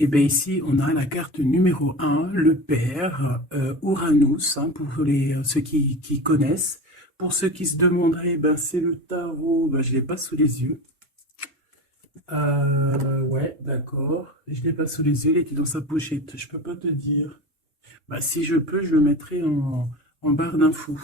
Et bien ici, on a la carte numéro un, le père, Uranus, hein, pour ceux qui connaissent. Pour ceux qui se demanderaient, ben, c'est le tarot, ben, je ne l'ai pas sous les yeux. Ouais, d'accord. Je ne l'ai pas sous les yeux, il était dans sa pochette. Je peux pas te dire. Bah, si je peux, je le mettrai en barre d'infos.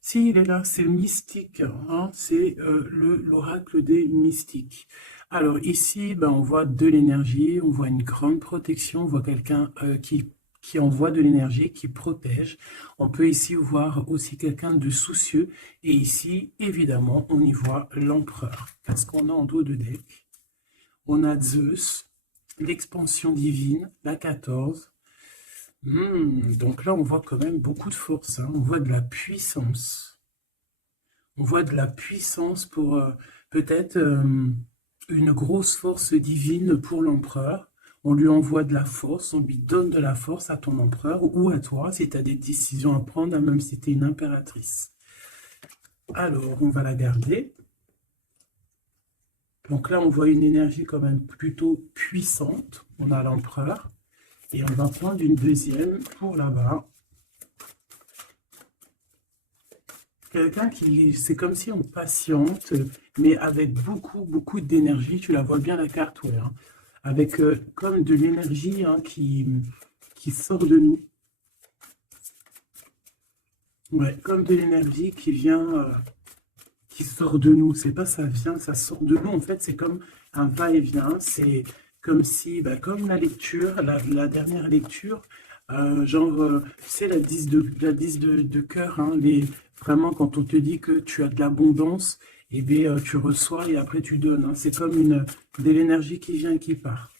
Si, il est là, c'est le mystique, hein, c'est l'oracle des mystiques. Alors ici, ben, on voit de l'énergie, on voit une grande protection, on voit quelqu'un qui envoie de l'énergie, qui protège. On peut ici voir aussi quelqu'un de soucieux. Et ici, évidemment, on y voit l'empereur. Qu'est-ce qu'on a en dos de deck? On a Zeus, l'expansion divine, la 14. Donc là, on voit quand même beaucoup de force, hein. On voit de la puissance. On voit de la puissance pour peut-être une grosse force divine pour l'empereur. On lui envoie de la force, on lui donne de la force à ton empereur ou à toi si tu as des décisions à prendre, hein, même si tu es une impératrice. Alors, on va la garder. Donc là, on voit une énergie quand même plutôt puissante. On a l'empereur. Et on va prendre une deuxième pour là-bas. Quelqu'un qui, c'est comme si on patiente, mais avec beaucoup, beaucoup d'énergie. Tu la vois bien la carte, ouais, hein. Avec comme de l'énergie, hein, qui sort de nous. Ouais, comme de l'énergie qui vient, qui sort de nous. C'est pas ça vient, ça sort de nous. En fait, c'est comme un va-et-vient. C'est comme si, bah, comme la lecture, la dernière lecture, c'est la 10 de cœur, hein, vraiment, quand on te dit que tu as de l'abondance, et bien, tu reçois et après tu donnes, hein. C'est comme de l'énergie qui vient et qui part.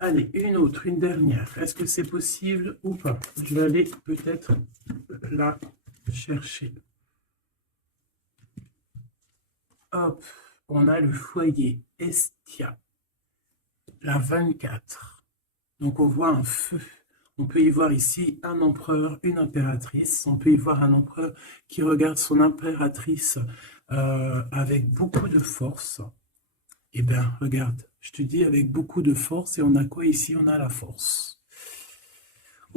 Allez, une autre, une dernière. Est-ce que c'est possible ou pas? Je vais aller peut-être la chercher. Hop, on a le foyer Estia, la 24. Donc on voit un feu. On peut y voir ici un empereur, une impératrice. On peut y voir un empereur qui regarde son impératrice avec beaucoup de force. Eh bien, regarde, je te dis avec beaucoup de force. Et on a quoi ici? On a la force.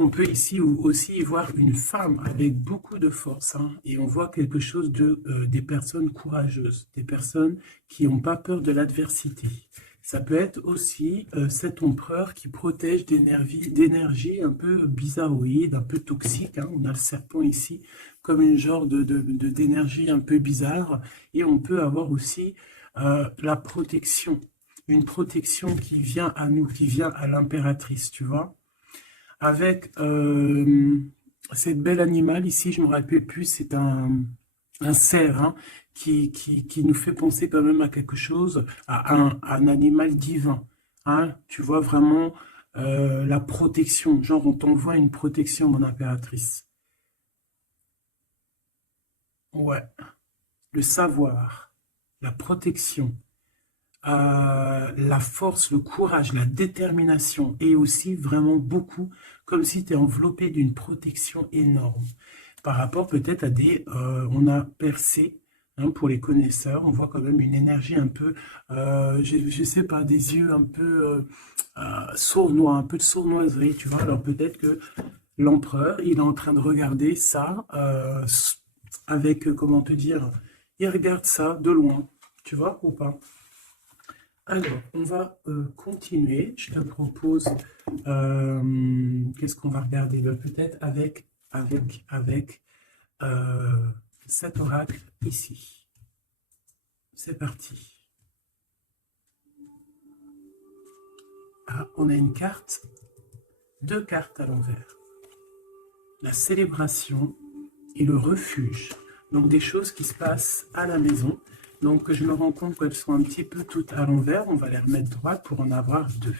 On peut ici aussi y voir une femme avec beaucoup de force, hein, et on voit quelque chose des personnes courageuses, des personnes qui n'ont pas peur de l'adversité. Ça peut être aussi cet empereur qui protège d'énergie un peu bizarroïde, un peu toxique, hein. On a le serpent ici comme une genre d'énergie un peu bizarre. Et on peut avoir aussi la protection, une protection qui vient à nous, qui vient à l'impératrice, tu vois, avec cette belle animal ici, je me rappelle plus, c'est un cerf, hein, qui nous fait penser quand même à quelque chose, à un animal divin, hein. Tu vois vraiment la protection, genre on t'envoie une protection, mon impératrice. Ouais, le savoir, la protection, la force, le courage, la détermination et aussi vraiment beaucoup, comme si tu es enveloppé d'une protection énorme. Par rapport peut-être à on a percé, hein, pour les connaisseurs, on voit quand même une énergie un peu, je sais pas, des yeux un peu sournois, un peu de sournoiserie, tu vois. Alors peut-être que l'empereur, il est en train de regarder ça avec, comment te dire, il regarde ça de loin, tu vois, ou pas? Alors, on va continuer. Je te propose, qu'est-ce qu'on va regarder? Ben, peut-être avec euh, cet oracle ici. C'est parti. Ah, on a une carte, deux cartes à l'envers. La célébration et le refuge. Donc des choses qui se passent à la maison. Donc je me rends compte qu'elles sont un petit peu toutes à l'envers. On va les remettre droites pour en avoir deux.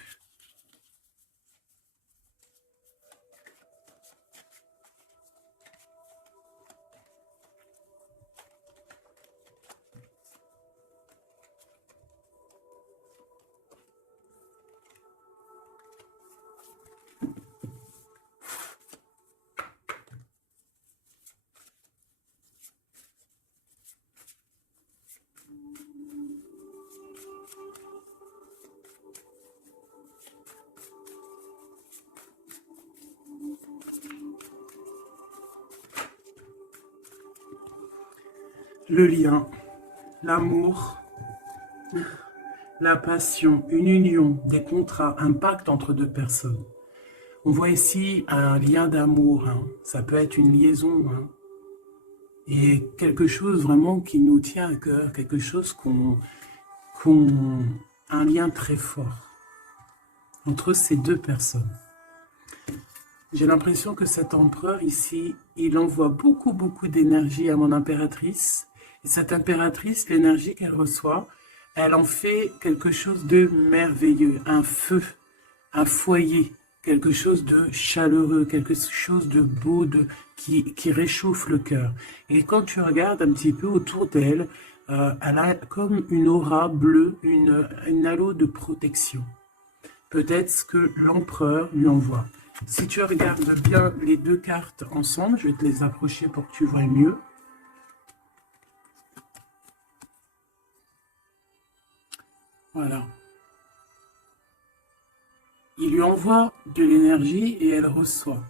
le lien, l'amour, la passion, une union, des contrats, un pacte entre deux personnes. On voit ici un lien d'amour, hein. Ça peut être une liaison, hein. Et quelque chose vraiment qui nous tient à cœur, quelque chose un lien très fort entre ces deux personnes. J'ai l'impression que cet empereur ici, il envoie beaucoup, beaucoup d'énergie à mon impératrice. Et cette impératrice, l'énergie qu'elle reçoit, elle en fait quelque chose de merveilleux, un feu, un foyer, quelque chose de chaleureux, quelque chose de beau, qui réchauffe le cœur. Et quand tu regardes un petit peu autour d'elle, elle a comme une aura bleue, une halo de protection. Peut-être ce que l'empereur lui envoie. Si tu regardes bien les deux cartes ensemble, je vais te les approcher pour que tu vois mieux. Voilà. Il lui envoie de l'énergie et elle reçoit.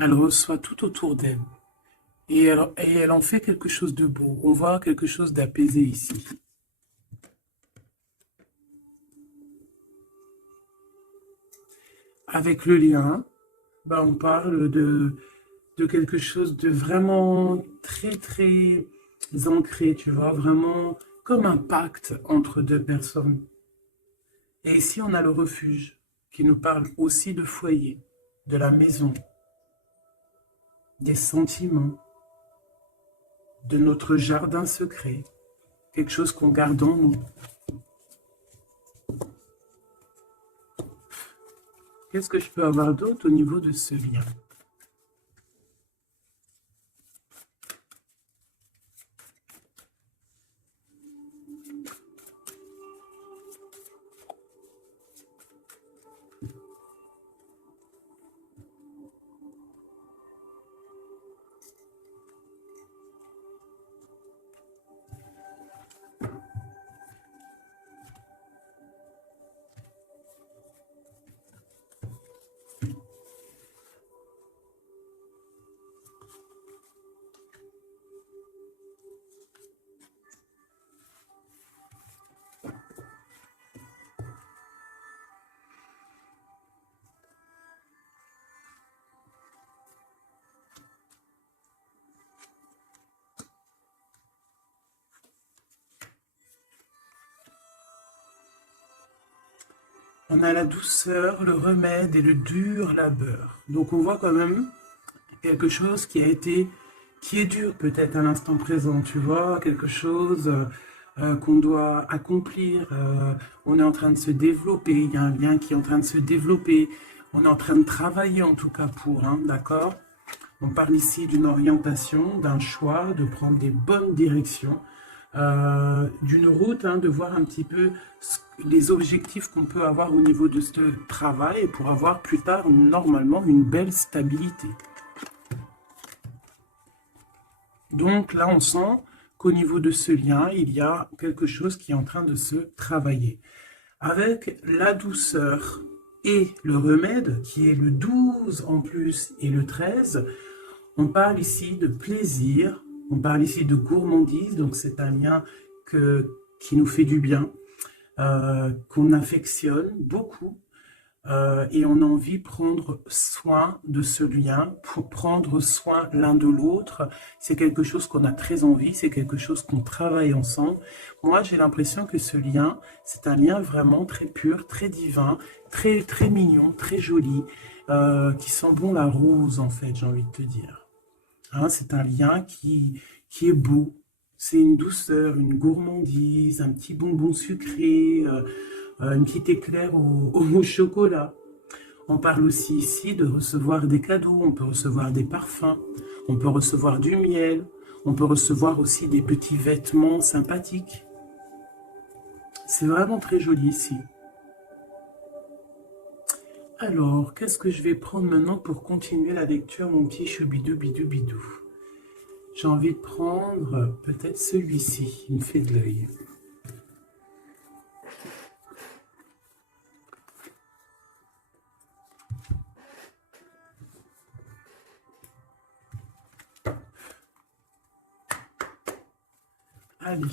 Elle reçoit tout autour d'elle. Et elle en fait quelque chose de beau. On voit quelque chose d'apaisé ici. Avec le lien, bah on parle de quelque chose de vraiment très, très ancré, tu vois, vraiment comme un pacte entre deux personnes. Et ici, on a le refuge qui nous parle aussi de foyer, de la maison, des sentiments, de notre jardin secret, quelque chose qu'on garde en nous. Qu'est-ce que je peux avoir d'autre au niveau de ce lien? On a la douceur, le remède et le dur labeur. Donc on voit quand même quelque chose qui est dur peut-être à l'instant présent, tu vois, quelque chose qu'on doit accomplir. On est en train de se développer, il y a un lien qui est en train de se développer. On est en train de travailler en tout cas pour, hein, d'accord? On parle ici d'une orientation, d'un choix, de prendre des bonnes directions, d'une route, hein, de voir un petit peu les objectifs qu'on peut avoir au niveau de ce travail pour avoir plus tard normalement une belle stabilité. Donc là, on sent qu'au niveau de ce lien, il y a quelque chose qui est en train de se travailler. Avec la douceur et le remède, qui est le 12 en plus et le 13, on parle ici de plaisir, on parle ici de gourmandise, donc c'est un lien qui nous fait du bien, qu'on affectionne beaucoup, et on a envie de prendre soin de ce lien, pour prendre soin l'un de l'autre. C'est quelque chose qu'on a très envie, c'est quelque chose qu'on travaille ensemble. Moi, j'ai l'impression que ce lien, c'est un lien vraiment très pur, très divin, très, très mignon, très joli, qui sent bon la rose, en fait, j'ai envie de te dire. Hein, c'est un lien qui est beau. C'est une douceur, une gourmandise, un petit bonbon sucré, une petite éclair au chocolat. On parle aussi ici de recevoir des cadeaux, on peut recevoir des parfums, on peut recevoir du miel, on peut recevoir aussi des petits vêtements sympathiques. C'est vraiment très joli ici. Alors, qu'est-ce que je vais prendre maintenant pour continuer la lecture, mon petit choubidou bidou bidou? J'ai envie de prendre peut-être celui-ci, il me fait de l'œil. Allez.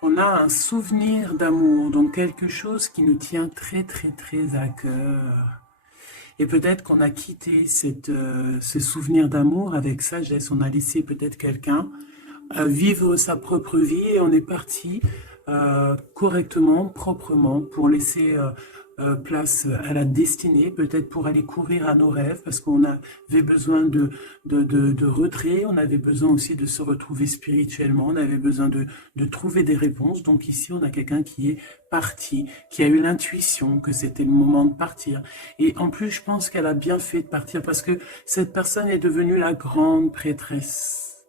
On a un souvenir d'amour, donc quelque chose qui nous tient très très très à cœur. Et peut-être qu'on a quitté ce souvenir d'amour avec sagesse. On a laissé peut-être quelqu'un vivre sa propre vie et on est parti correctement, proprement, pour laisser place à la destinée, peut-être pour aller courir à nos rêves, parce qu'on avait besoin de retrait, on avait besoin aussi de se retrouver spirituellement, on avait besoin de trouver des réponses. Donc ici, on a quelqu'un qui est parti, qui a eu l'intuition que c'était le moment de partir. Et en plus, je pense qu'elle a bien fait de partir, parce que cette personne est devenue la grande prêtresse,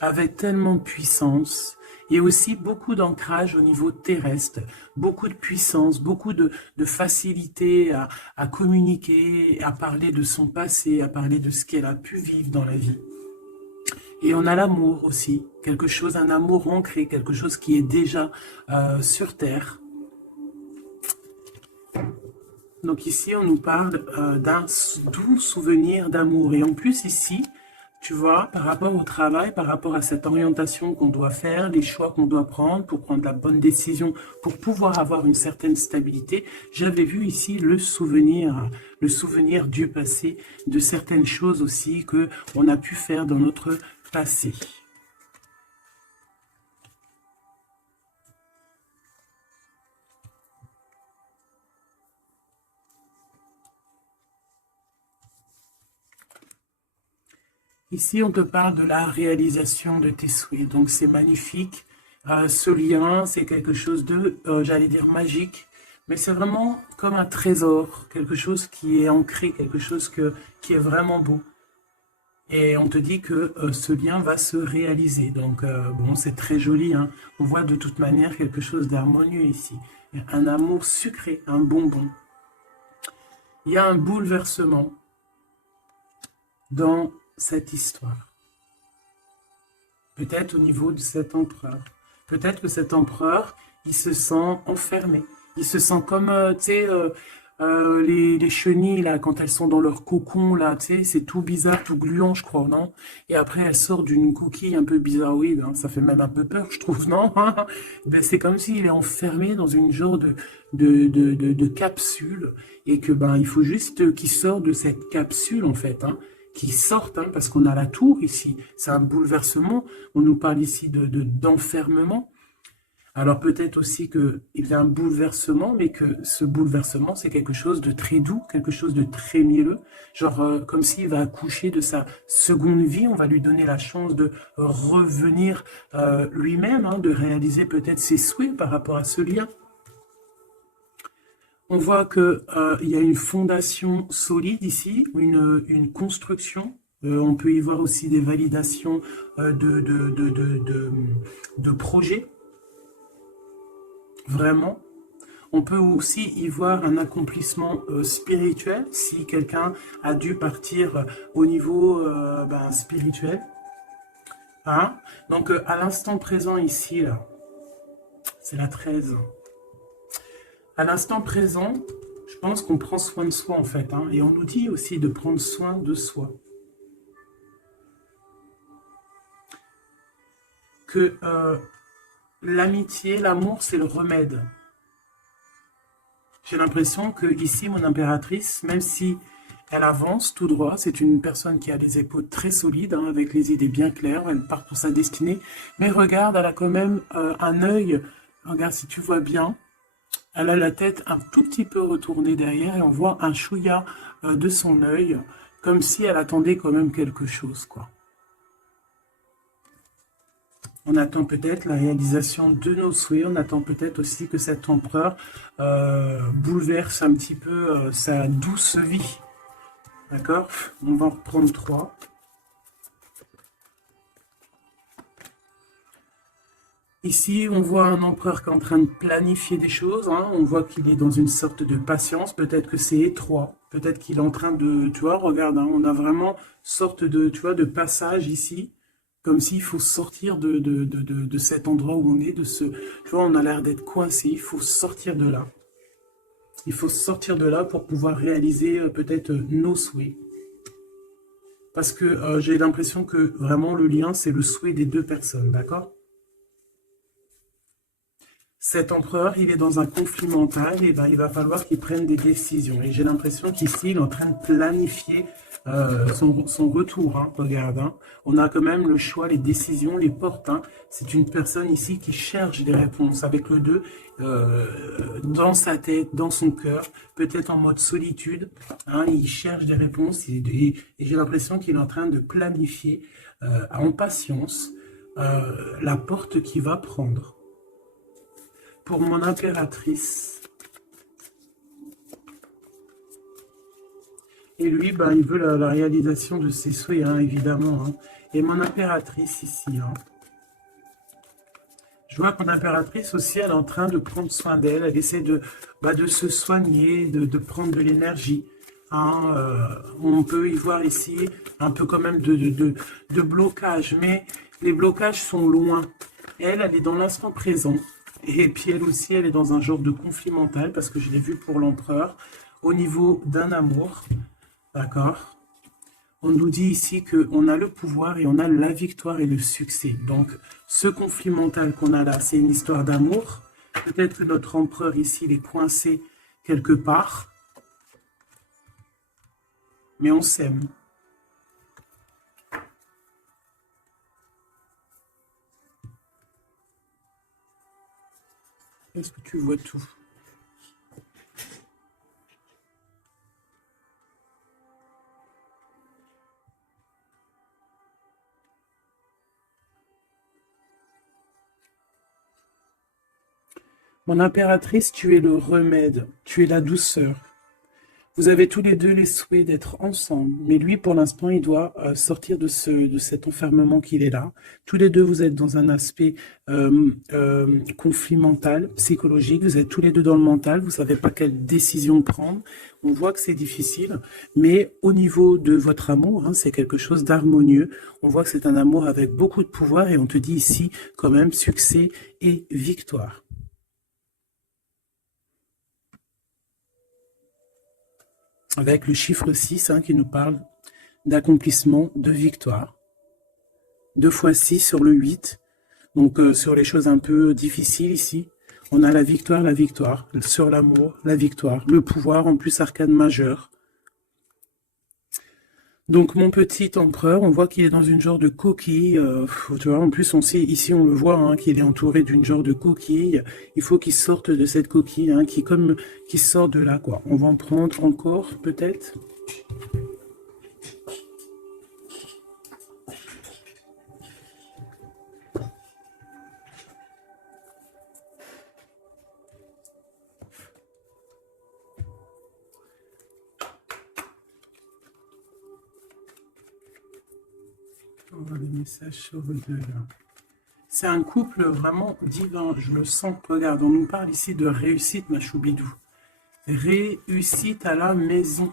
avec tellement de puissance, et aussi beaucoup d'ancrage au niveau terrestre, beaucoup de puissance, beaucoup de facilité à communiquer, à parler de son passé, à parler de ce qu'elle a pu vivre dans la vie. Et on a l'amour aussi, quelque chose, un amour ancré, quelque chose qui est déjà sur Terre. Donc ici, on nous parle d'un doux souvenir d'amour. Et en plus ici, tu vois, par rapport au travail, par rapport à cette orientation qu'on doit faire, les choix qu'on doit prendre pour prendre la bonne décision, pour pouvoir avoir une certaine stabilité, j'avais vu ici le souvenir du passé, de certaines choses aussi que on a pu faire dans notre passé. Ici, on te parle de la réalisation de tes souhaits. Donc, c'est magnifique. Ce lien, c'est quelque chose de, j'allais dire, magique. Mais c'est vraiment comme un trésor. Quelque chose qui est ancré, quelque chose qui est vraiment beau. Et on te dit que ce lien va se réaliser. Donc, bon, c'est très joli, hein. On voit de toute manière quelque chose d'harmonieux ici. Un amour sucré, un bonbon. Il y a un bouleversement dans cette histoire. Peut-être au niveau de cet empereur. Peut-être que cet empereur, il se sent enfermé. Il se sent comme, tu sais, les chenilles, là, quand elles sont dans leur cocon, là, tu sais, c'est tout bizarre, tout gluant, je crois, non? Et après, elle sort d'une coquille un peu bizarroïde, hein, ça fait même un peu peur, je trouve, non? Ben, c'est comme s'il est enfermé dans une genre de capsule, et que, ben, il faut juste qu'il sorte de cette capsule, en fait, hein, qui sortent, hein, parce qu'on a la tour ici, c'est un bouleversement, on nous parle ici d'enfermement. Alors peut-être aussi qu'il y a un bouleversement, mais que ce bouleversement, c'est quelque chose de très doux, quelque chose de très mielleux, genre comme s'il va accoucher de sa seconde vie, on va lui donner la chance de revenir lui-même, hein, de réaliser peut-être ses souhaits par rapport à ce lien. On voit qu'il y a une fondation solide ici, une construction. On peut y voir aussi des validations de projets. Vraiment. On peut aussi y voir un accomplissement spirituel, si quelqu'un a dû partir au niveau spirituel. Hein? Donc, à l'instant présent ici, là, c'est la 13. À l'instant présent, je pense qu'on prend soin de soi, en fait. Hein, et on nous dit aussi de prendre soin de soi. Que l'amitié, l'amour, c'est le remède. J'ai l'impression que ici, mon impératrice, même si elle avance tout droit, c'est une personne qui a des épaules très solides, hein, avec les idées bien claires, elle part pour sa destinée, mais regarde, elle a quand même un œil, regarde si tu vois bien, elle a la tête un tout petit peu retournée derrière et on voit un chouïa de son œil, comme si elle attendait quand même quelque chose, quoi. On attend peut-être la réalisation de nos souhaits. On attend peut-être aussi que cet empereur bouleverse un petit peu sa douce vie. D'accord? On va en reprendre 3. Ici, on voit un empereur qui est en train de planifier des choses. Hein. On voit qu'il est dans une sorte de patience. Peut-être que c'est étroit. Peut-être qu'il est en train de... Tu vois, regarde, hein, on a vraiment sorte de, tu vois, de passage ici. Comme s'il faut sortir de cet endroit où on est. Tu vois, on a l'air d'être coincé. Il faut sortir de là. Il faut sortir de là pour pouvoir réaliser peut-être nos souhaits. Parce que j'ai l'impression que vraiment le lien, c'est le souhait des deux personnes. D'accord ? Cet empereur, il est dans un conflit mental, et ben, il va falloir qu'il prenne des décisions. Et j'ai l'impression qu'ici, il est en train de planifier son retour. Hein. Regarde, hein. On a quand même le choix, les décisions, les portes. Hein. C'est une personne ici qui cherche des réponses avec le 2, dans sa tête, dans son cœur, peut-être en mode solitude. Hein. Il cherche des réponses et j'ai l'impression qu'il est en train de planifier en patience la porte qu'il va prendre. Pour mon impératrice. Et lui, ben, il veut la réalisation de ses souhaits, hein, évidemment. Hein. Et mon impératrice ici. Hein. Je vois que mon impératrice aussi, elle est en train de prendre soin d'elle. Elle essaie de se soigner, de prendre de l'énergie. Hein. On peut y voir ici un peu quand même de blocage. Mais les blocages sont loin. Elle est dans l'instant présent. Et puis elle aussi, elle est dans un genre de conflit mental, parce que je l'ai vu pour l'empereur, au niveau d'un amour, d'accord? On nous dit ici qu'on a le pouvoir et on a la victoire et le succès. Donc, ce conflit mental qu'on a là, c'est une histoire d'amour. Peut-être que notre empereur ici, il est coincé quelque part, mais on s'aime. Est-ce que tu vois tout? Mon impératrice, tu es le remède, tu es la douceur. Vous avez tous les deux les souhaits d'être ensemble, mais lui, pour l'instant, il doit sortir de cet enfermement qu'il est là. Tous les deux, vous êtes dans un aspect conflit mental, psychologique. Vous êtes tous les deux dans le mental. Vous ne savez pas quelle décision prendre. On voit que c'est difficile, mais au niveau de votre amour, hein, c'est quelque chose d'harmonieux. On voit que c'est un amour avec beaucoup de pouvoir et on te dit ici quand même succès et victoire. Avec le chiffre 6 hein, qui nous parle d'accomplissement, de victoire. 2 fois 6 sur le 8. Donc sur les choses un peu difficiles ici, on a la victoire. Sur l'amour, la victoire. Le pouvoir, en plus arcane majeur. Donc mon petit empereur, on voit qu'il est dans une genre de coquille. Tu vois, en plus on sait, ici on le voit, hein, qu'il est entouré d'une genre de coquille. Il faut qu'il sorte de cette coquille, hein, qui sort de là, quoi. On va en prendre encore, peut-être. On va les messages sur le 2 là. C'est un couple vraiment divin, je le sens. Regarde, on nous parle ici de réussite, ma choubidou. Réussite à la maison.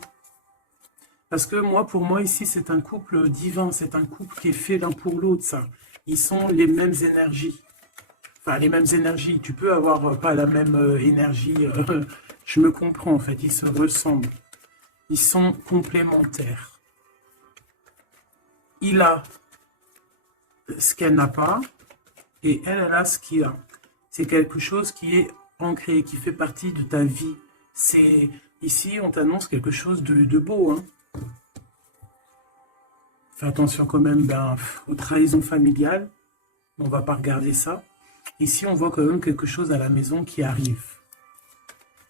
Parce que moi, pour moi, ici, c'est un couple divin. C'est un couple qui est fait l'un pour l'autre, ça. Ils sont les mêmes énergies. Enfin, les mêmes énergies. Tu peux avoir pas la même énergie. Je me comprends, en fait. Ils se ressemblent. Ils sont complémentaires. Il a ce qu'elle n'a pas. Et elle a ce qu'il a. C'est quelque chose qui est ancré, qui fait partie de ta vie. C'est ici, on t'annonce quelque chose de beau. Hein. Fais attention quand même aux trahisons familiales. On ne va pas regarder ça. Ici, on voit quand même quelque chose à la maison qui arrive.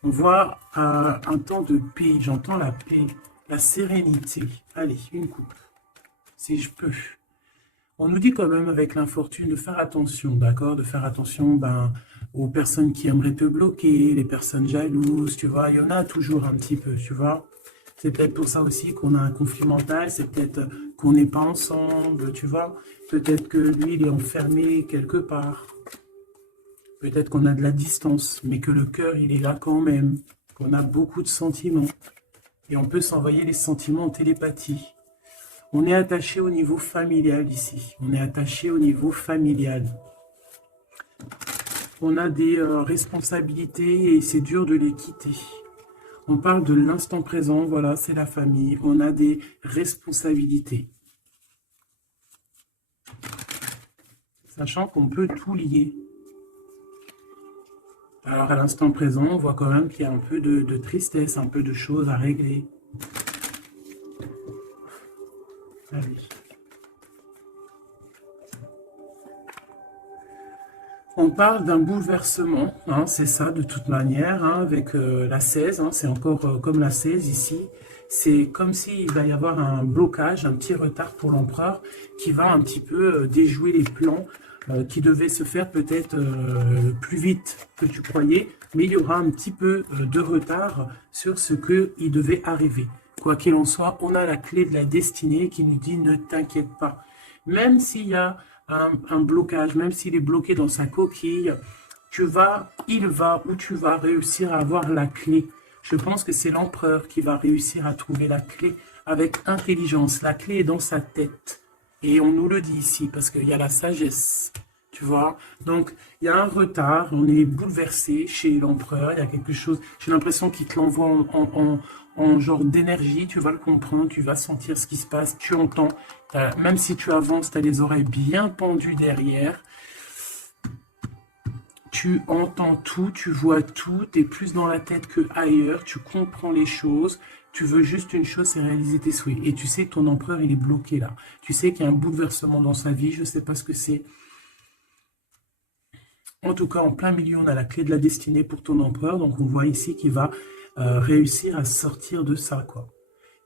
On voit un temps de paix. J'entends la paix, la sérénité. Allez, une coupe, si je peux. On nous dit quand même avec l'infortune de faire attention, d'accord? De faire attention aux personnes qui aimeraient te bloquer, les personnes jalouses, tu vois. Il y en a toujours un petit peu, tu vois. C'est peut-être pour ça aussi qu'on a un conflit mental, c'est peut-être qu'on n'est pas ensemble, tu vois. Peut-être que lui, il est enfermé quelque part. Peut-être qu'on a de la distance, mais que le cœur, il est là quand même. Qu'on a beaucoup de sentiments. Et on peut s'envoyer les sentiments en télépathie. On est attaché au niveau familial ici. On est attaché au niveau familial. On a des responsabilités et c'est dur de les quitter. On parle de l'instant présent, voilà, c'est la famille. On a des responsabilités. Sachant qu'on peut tout lier. Alors à l'instant présent, on voit quand même qu'il y a un peu de tristesse, un peu de choses à régler. Allez. On parle d'un bouleversement, hein, c'est ça de toute manière, hein, avec la 16, hein, c'est encore comme la 16 ici. C'est comme s'il va y avoir un blocage, un petit retard pour l'empereur qui va un petit peu déjouer les plans qui devaient se faire peut-être plus vite que tu croyais, mais il y aura un petit peu de retard sur ce qu'il devait arriver. Quoi qu'il en soit, on a la clé de la destinée qui nous dit ne t'inquiète pas. Même s'il y a un blocage, même s'il est bloqué dans sa coquille, il va ou tu vas réussir à avoir la clé. Je pense que c'est l'empereur qui va réussir à trouver la clé avec intelligence. La clé est dans sa tête. Et on nous le dit ici, parce qu'il y a la sagesse, tu vois. Donc, il y a un retard, on est bouleversé chez l'empereur, il y a quelque chose, j'ai l'impression qu'il te l'envoie en genre d'énergie, tu vas le comprendre, tu vas sentir ce qui se passe, tu entends, même si tu avances, tu as les oreilles bien pendues derrière, tu entends tout, tu vois tout, tu es plus dans la tête que ailleurs, tu comprends les choses, tu veux juste une chose, c'est réaliser tes souhaits. Et tu sais que ton empereur, il est bloqué là. Tu sais qu'il y a un bouleversement dans sa vie, je ne sais pas ce que c'est. En tout cas, en plein milieu, on a la clé de la destinée pour ton empereur. Donc, on voit ici qu'il va réussir à sortir de ça, quoi.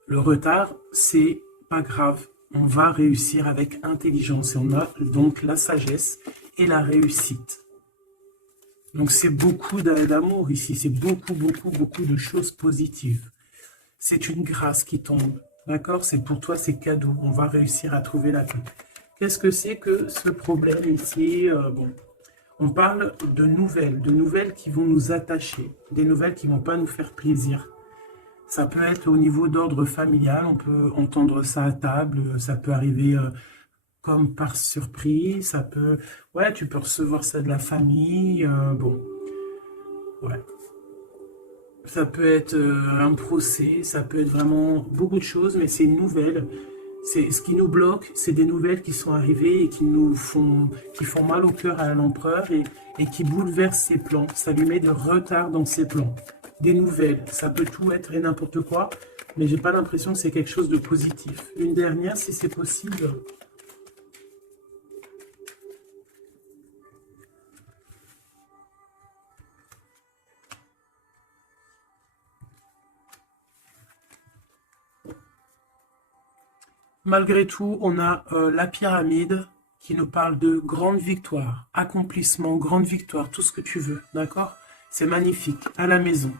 Le retard, c'est pas grave. On va réussir avec intelligence. Et on a donc la sagesse et la réussite. Donc, c'est beaucoup d'amour ici. C'est beaucoup, beaucoup, beaucoup de choses positives. C'est une grâce qui tombe. D'accord? C'est pour toi, c'est cadeau. On va réussir à trouver la clé. Qu'est-ce que c'est que ce problème ici? Bon. On parle de nouvelles qui vont nous attacher, des nouvelles qui ne vont pas nous faire plaisir. Ça peut être au niveau d'ordre familial, on peut entendre ça à table, ça peut arriver comme par surprise, ça peut... Ouais, tu peux recevoir ça de la famille, bon, ouais. Ça peut être un procès, ça peut être vraiment beaucoup de choses, mais c'est une nouvelle. C'est ce qui nous bloque, c'est des nouvelles qui sont arrivées et qui font mal au cœur à l'empereur et qui bouleversent ses plans. Ça lui met de retard dans ses plans. Des nouvelles, ça peut tout être et n'importe quoi, mais j'ai pas l'impression que c'est quelque chose de positif. Une dernière, si c'est possible. Malgré tout, on a la pyramide qui nous parle de grande victoire, accomplissement, grande victoire, tout ce que tu veux, d'accord? C'est magnifique, à la maison.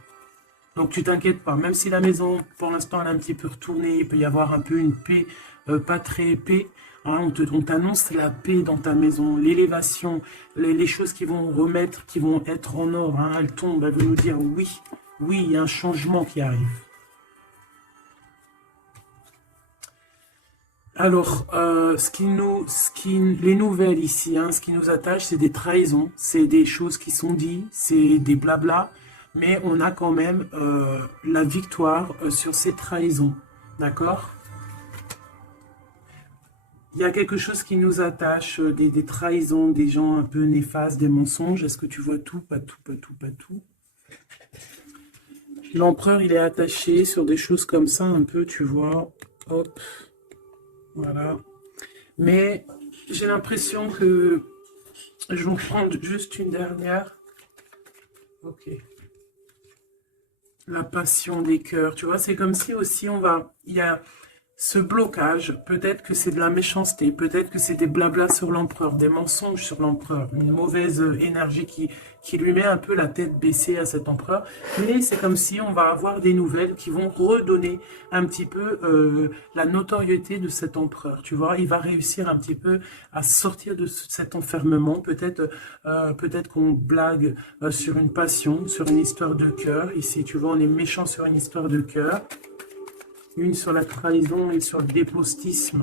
Donc tu t'inquiètes pas, même si la maison, pour l'instant, elle est un petit peu retournée, il peut y avoir un peu une paix, pas très paix, hein, on t'annonce la paix dans ta maison, l'élévation, les choses qui vont remettre, qui vont être en or, hein, elles tombent, elles vont nous dire oui, oui, il y a un changement qui arrive. Alors, les nouvelles ici, hein, ce qui nous attache, c'est des trahisons, c'est des choses qui sont dites, c'est des blabla, mais on a quand même la victoire sur ces trahisons, d'accord? Il y a quelque chose qui nous attache, des trahisons, des gens un peu néfastes, des mensonges. Est-ce que tu vois tout? Pas tout, pas tout, pas tout. L'empereur, il est attaché sur des choses comme ça, un peu, tu vois. Hop, voilà. Mais j'ai l'impression que je vais en prendre juste une dernière. Ok. La passion des cœurs. Tu vois, c'est comme si aussi on va... Il y a Ce blocage, peut-être que c'est de la méchanceté, peut-être que c'est des blablas sur l'empereur, des mensonges sur l'empereur, une mauvaise énergie qui lui met un peu la tête baissée à cet empereur. Mais c'est comme si on va avoir des nouvelles qui vont redonner un petit peu la notoriété de cet empereur. Tu vois, il va réussir un petit peu à sortir de cet enfermement. Peut-être qu'on blague sur une passion, sur une histoire de cœur. Ici, tu vois, on est méchant sur une histoire de cœur. Une sur la trahison et sur le dépostisme.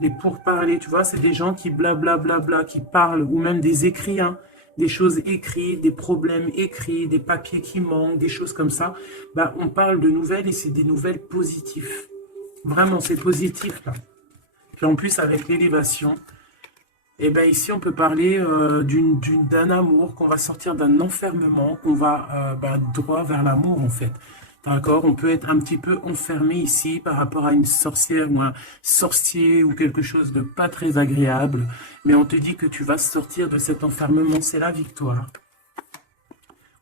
Les pourparlers, tu vois, c'est des gens qui blablabla, qui parlent, ou même des écrits, hein, des choses écrites, des problèmes écrits, des papiers qui manquent, des choses comme ça. Bah, on parle de nouvelles et c'est des nouvelles positives. Vraiment, c'est positif, là. Puis en plus, avec l'élévation, et bien ici, on peut parler d'un amour, qu'on va sortir d'un enfermement, qu'on va droit vers l'amour en fait. D'accord? On peut être un petit peu enfermé ici par rapport à une sorcière ou un sorcier ou quelque chose de pas très agréable. Mais on te dit que tu vas sortir de cet enfermement, c'est la victoire.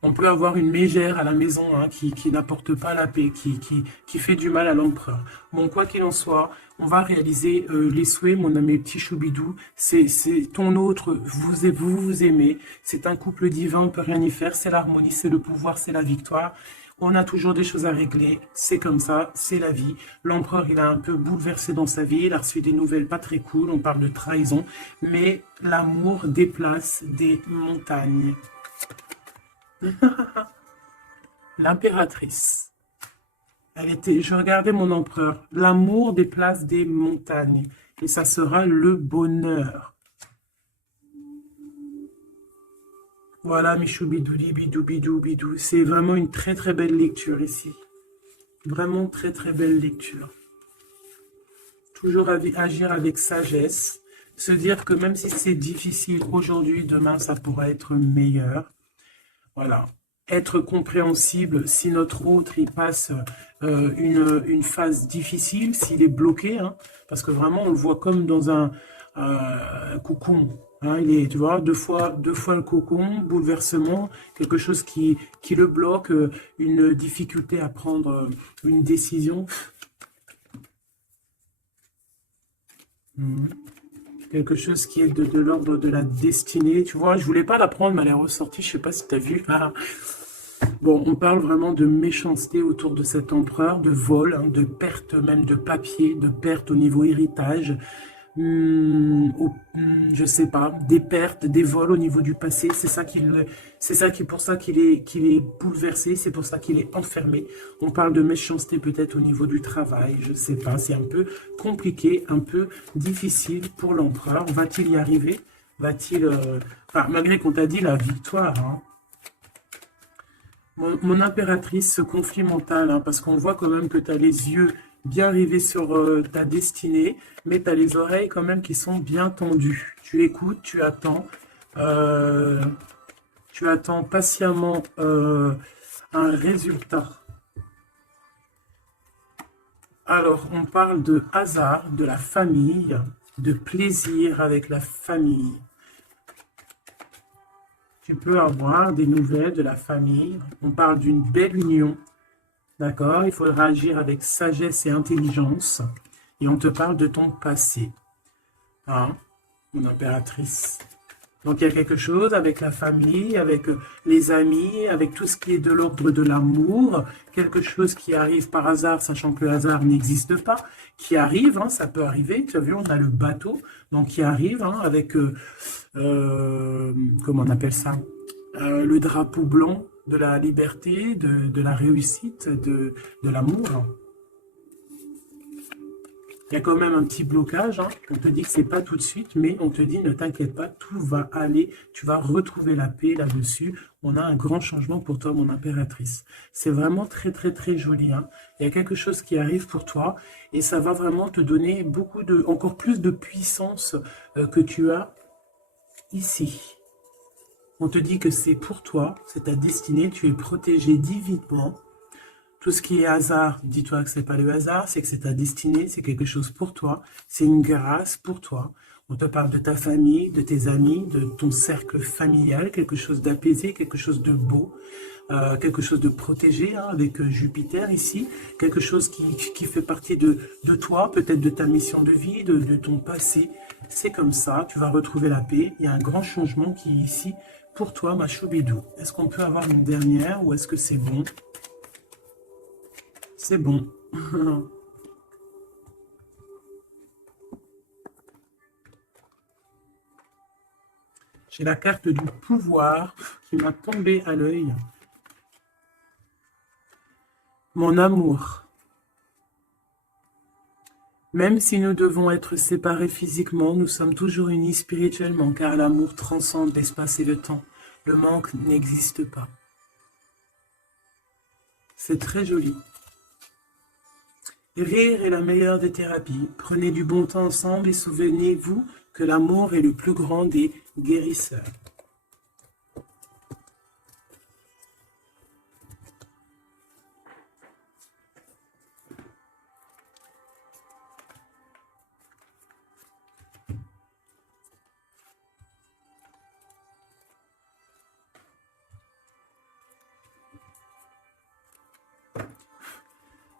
On peut avoir une mégère à la maison hein, qui n'apporte pas la paix, qui fait du mal à l'empereur. Bon, quoi qu'il en soit, on va réaliser les souhaits, mon ami petit choubidou. C'est ton autre, vous aimez. C'est un couple divin, on ne peut rien y faire. C'est l'harmonie, c'est le pouvoir, c'est la victoire. On a toujours des choses à régler, c'est comme ça, c'est la vie. L'empereur, il a un peu bouleversé dans sa vie, il a reçu des nouvelles pas très cool, on parle de trahison, mais l'amour déplace des montagnes. L'impératrice. Je regardais mon empereur. L'amour déplace des montagnes. Et ça sera le bonheur. Voilà, Michoubidouli, bidou, bidou, bidou. C'est vraiment une très très belle lecture ici. Vraiment très très belle lecture. Toujours agir avec sagesse. Se dire que même si c'est difficile aujourd'hui, demain ça pourra être meilleur. Voilà. Être compréhensible si notre autre il passe une phase difficile, s'il est bloqué, hein, parce que vraiment on le voit comme dans un cocon. Hein, il est, tu vois, deux fois le cocon, bouleversement, quelque chose qui le bloque, une difficulté à prendre une décision. Quelque chose qui est de l'ordre de la destinée. Tu vois, je voulais pas la prendre, mais elle est ressortie. Je sais pas si tu as vu. Ah. Bon, on parle vraiment de méchanceté autour de cet empereur, de vol, hein, de perte même de papier, de perte au niveau héritage. Je sais pas, des pertes, des vols au niveau du passé, c'est pour ça qu'il est bouleversé, c'est pour ça qu'il est enfermé. On parle de méchanceté peut-être au niveau du travail, je sais pas, c'est un peu compliqué, un peu difficile pour l'empereur. Va-t-il y arriver? Va-t-il, enfin, malgré qu'on t'a dit la victoire, hein. Mon impératrice, ce conflit mental, hein, parce qu'on voit quand même que tu as les yeux bien rivés sur ta destinée, mais tu as les oreilles quand même qui sont bien tendues. Tu écoutes, tu attends patiemment un résultat. Alors, on parle de hasard, de la famille, de plaisir avec la famille. Tu peux avoir des nouvelles de la famille. On parle d'une belle union. D'accord? Il faudra agir avec sagesse et intelligence. Et on te parle de ton passé. Hein? Mon impératrice. Donc, il y a quelque chose avec la famille, avec les amis, avec tout ce qui est de l'ordre de l'amour. Quelque chose qui arrive par hasard, sachant que le hasard n'existe pas. Qui arrive, hein, ça peut arriver. Tu as vu, on a le bateau. Donc, qui arrive hein, avec... comment on appelle ça, le drapeau blanc de la liberté, de la réussite, de l'amour. Il y a quand même un petit blocage, hein. On te dit que c'est pas tout de suite, mais on te dit ne t'inquiète pas, tout va aller, tu vas retrouver la paix là-dessus. On a un grand changement pour toi, mon impératrice. C'est vraiment très très très joli, hein. Il y a quelque chose qui arrive pour toi et ça va vraiment te donner encore plus de puissance que tu as ici. On te dit que c'est pour toi, c'est ta destinée, tu es protégé divinement. Tout ce qui est hasard, dis-toi que c'est pas le hasard, c'est que c'est ta destinée, c'est quelque chose pour toi, c'est une grâce pour toi. On te parle de ta famille, de tes amis, de ton cercle familial, quelque chose d'apaisé, quelque chose de beau, quelque chose de protégé, hein, avec Jupiter ici, quelque chose qui fait partie de toi, peut-être de ta mission de vie, de ton passé. C'est comme ça, tu vas retrouver la paix. Il y a un grand changement qui est ici pour toi, ma choubidou. Est-ce qu'on peut avoir une dernière ou est-ce que c'est bon? C'est bon. J'ai la carte du pouvoir qui m'a tombé à l'œil. Mon amour. Même si nous devons être séparés physiquement, nous sommes toujours unis spirituellement, car l'amour transcende l'espace et le temps. Le manque n'existe pas. C'est très joli. Rire est la meilleure des thérapies. Prenez du bon temps ensemble et souvenez-vous que l'amour est le plus grand des guérisseurs.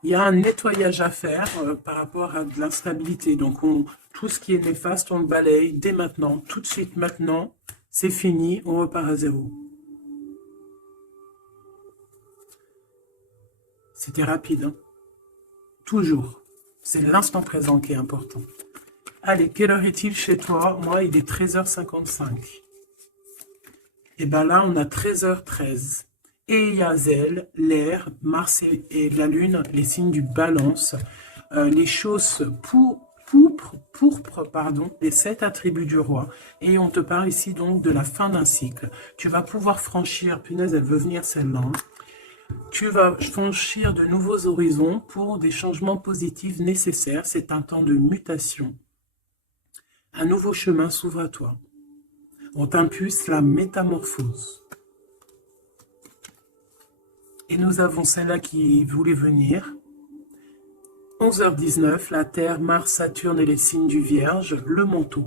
Il y a un nettoyage à faire par rapport à de l'instabilité. Donc, tout ce qui est néfaste, on le balaye dès maintenant, tout de suite maintenant. C'est fini, on repart à zéro. C'était rapide, hein? Toujours. C'est l'instant présent qui est important. Allez, quelle heure est-il chez toi? Moi, il est 13h55. Et bien là, on a 13h13. Et Yazel, l'air, Mars et la Lune, les signes du balance, les choses pourpres, pardon, les 7 attributs du roi. Et on te parle ici donc de la fin d'un cycle. Tu vas pouvoir franchir, punaise, elle veut venir celle-là. Hein. Tu vas franchir de nouveaux horizons pour des changements positifs nécessaires. C'est un temps de mutation. Un nouveau chemin s'ouvre à toi. On t'impulse la métamorphose. Et nous avons celle-là qui voulait venir. 11h19, la Terre, Mars, Saturne et les signes du Vierge, le manteau,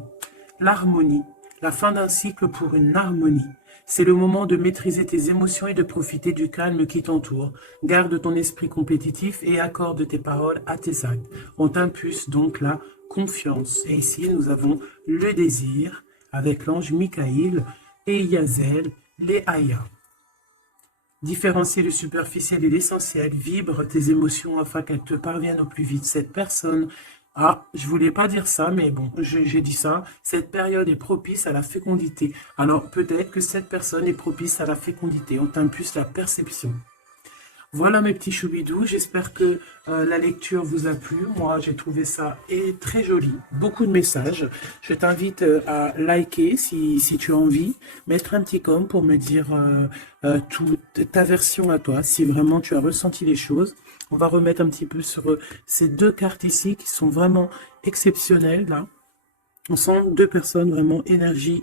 l'harmonie, la fin d'un cycle pour une harmonie. C'est le moment de maîtriser tes émotions et de profiter du calme qui t'entoure. Garde ton esprit compétitif et accorde tes paroles à tes actes. On t'impulse donc la confiance. Et ici, nous avons le désir avec l'ange Michael et Yazel, les Aya. Différencier le superficiel et l'essentiel, vibre tes émotions afin qu'elles te parviennent au plus vite. Cette personne, je voulais pas dire ça, mais bon, j'ai dit ça, cette période est propice à la fécondité. Alors peut-être que cette personne est propice à la fécondité, on t'impulse la perception. Voilà mes petits choubidous, j'espère que la lecture vous a plu. Moi, j'ai trouvé ça très joli, beaucoup de messages. Je t'invite à liker si tu as envie, mettre un petit com pour me dire toute ta version à toi, si vraiment tu as ressenti les choses. On va remettre un petit peu sur ces deux cartes ici qui sont vraiment exceptionnelles. Là. On sent deux personnes vraiment énergie,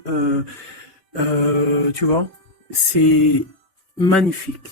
tu vois, c'est magnifique.